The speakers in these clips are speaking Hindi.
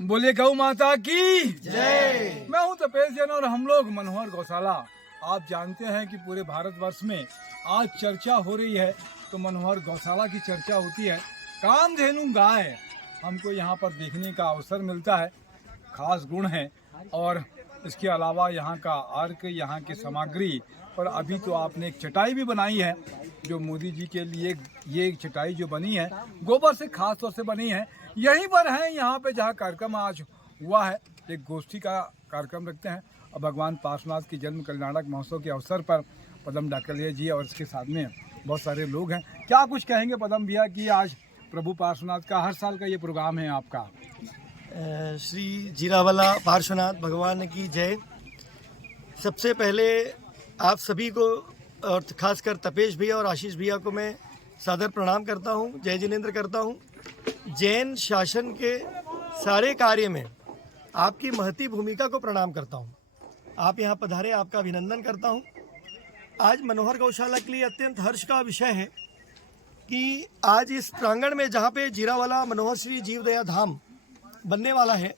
बोलिए गौ माता की जय। मैं हूं तपेश जैन और हम लोग मनोहर गौशाला। आप जानते हैं कि पूरे भारतवर्ष में आज चर्चा हो रही है तो मनोहर गौशाला की चर्चा होती है। कामधेनु गाय हमको यहाँ पर देखने का अवसर मिलता है। खास गुण है और इसके अलावा यहाँ का अर्क, यहाँ की सामग्री। और अभी तो आपने एक चटाई भी बनाई है जो मोदी जी के लिए। ये चटाई जो बनी है गोबर से खास तौर से बनी है। यहीं पर है यहाँ पे जहाँ कार्यक्रम आज हुआ है, एक गोष्ठी का कार्यक्रम रखते हैं और भगवान पार्श्वनाथ की जन्म कल्याणक महोत्सव के अवसर पर पदम डाकलिया जी और इसके साथ में बहुत सारे लोग हैं। क्या कुछ कहेंगे पदम भैया कि आज प्रभु पार्श्वनाथ का हर साल का ये प्रोग्राम है आपका? श्री जीरावाला पार्श्वनाथ भगवान की जय। सबसे पहले आप सभी को और खासकर तपेश भैया और आशीष भैया को मैं सादर प्रणाम करता हूँ, जय जिनेंद्र करता हूँ। जैन शासन के सारे कार्य में आपकी महती भूमिका को प्रणाम करता हूँ। आप यहाँ पधारे, आपका अभिनंदन करता हूँ। आज मनोहर गौशाला के लिए अत्यंत हर्ष का विषय है कि आज इस प्रांगण में जहाँ पे जीरावाला मनोहर श्री जीवदया धाम बनने वाला है,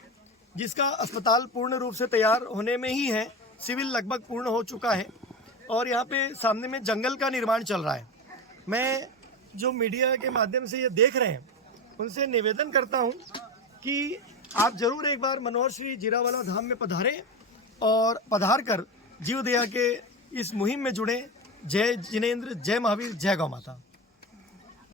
जिसका अस्पताल पूर्ण रूप से तैयार होने में ही है, सिविल लगभग पूर्ण हो चुका है और यहाँ पे सामने में जंगल का निर्माण चल रहा है। मैं जो मीडिया के माध्यम से ये देख रहे हैं उनसे निवेदन करता हूँ कि आप जरूर एक बार मनोहर श्री जीरावाला धाम में पधारें और पधार कर जीवदया के इस मुहिम में जुड़ें। जय जिनेंद्र, जय महावीर, जय गौ माता।